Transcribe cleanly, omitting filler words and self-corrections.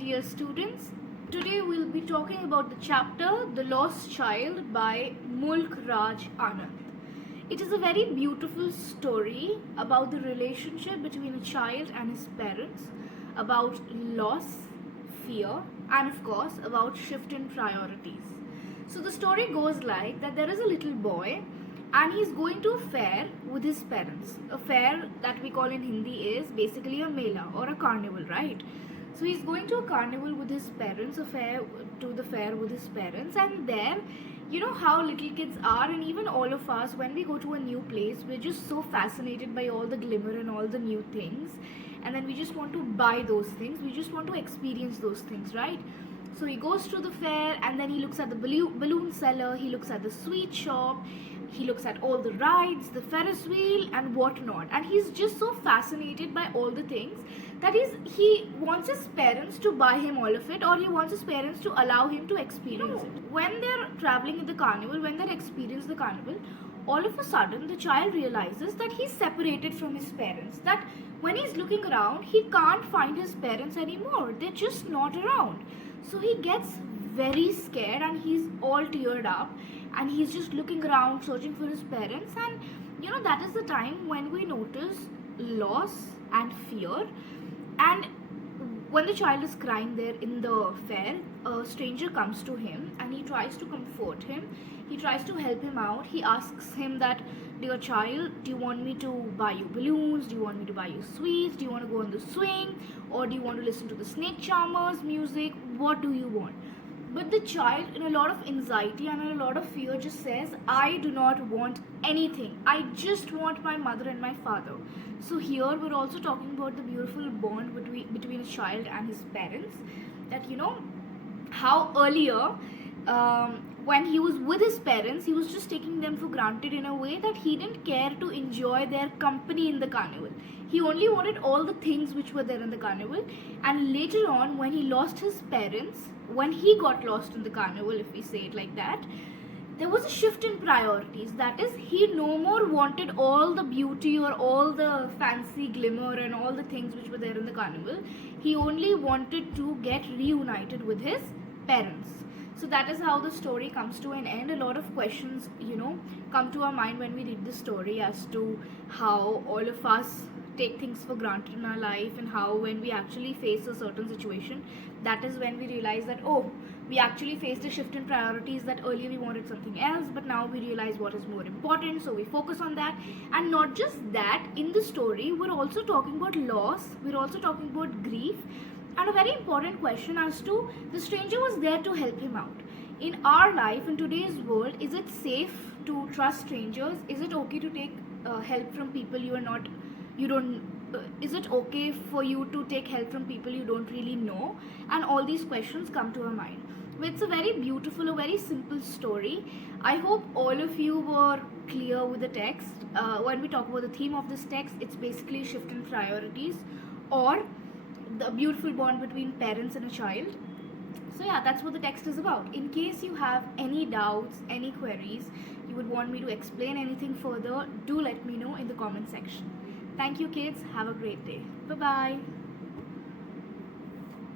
dear students. Today we'll be talking about the chapter The Lost Child by Mulk Anand. It is a very beautiful story about the relationship between a child and his parents, about loss, fear, and of course about shift in priorities. So the story goes like that there is a little boy and he's going to a fair with his parents. A fair that we call in Hindi is basically a mela or a carnival, right? So he's going to a carnival with his parents, a fair to the fair with his parents, and there, you know how little kids are, and even all of us, when we go to a new place, we're just so fascinated by all the glimmer and all the new things, and then we just want to buy those things, we just want to experience those things, right? So he goes to the fair and then he looks at the balloon seller, he looks at the sweet shop, he looks at all the rides, the Ferris wheel and whatnot, and he's just so fascinated by all the things that he wants his parents to buy him all of it, or he wants his parents to allow him to experience it. When they're traveling in the carnival, when they're experiencing the carnival, all of a sudden the child realizes that he's separated from his parents, that when he's looking around he can't find his parents anymore, they're just not around. So he gets very scared and he's all teared up and he's just looking around searching for his parents. And you know, that is the time when we notice loss and fear. And when the child is crying there in the fair, a stranger comes to him and he tries to comfort him, he tries to help him out. He asks him that, dear child, do you want me to buy you balloons, do you want me to buy you sweets, do you want to go on the swing, or do you want to listen to the snake charmers music, what do you want? But the child, in a lot of anxiety and in a lot of fear, just says, I do not want anything. I just want my mother and my father. So here we're also talking about the beautiful bond between a child and his parents. That, you know, how earlier, when he was with his parents, he was just taking them for granted in a way that he didn't care to enjoy their company in the carnival. He only wanted all the things which were there in the carnival. And later on, when he lost his parents, when he got lost in the carnival, if we say it like that, there was a shift in priorities. That is, he no more wanted all the beauty or all the fancy glimmer and all the things which were there in the carnival. He only wanted to get reunited with his parents. So that is how the story comes to an end. A lot of questions, you know, come to our mind when we read the story as to how all of us take things for granted in our life, and how when we actually face a certain situation, that is when we realize that, oh, we actually faced a shift in priorities, that earlier we wanted something else, but now we realize what is more important, so we focus on that. And not just that, in the story we're also talking about loss, we're also talking about grief, and a very important question as to, the stranger was there to help him out. In our life, in today's world, is it safe to trust strangers? Is it okay to take help from people is it okay for you to take help from people you don't really know? And all these questions come to our mind. It's a very beautiful, a very simple story. I hope all of you were clear with the text. When we talk about the theme of this text, it's basically shift in priorities, or the beautiful bond between parents and a child. So yeah, that's what the text is about. In case you have any doubts, any queries, you would want me to explain anything further, do let me know in the comment section. Thank you kids, have a great day. Bye-bye.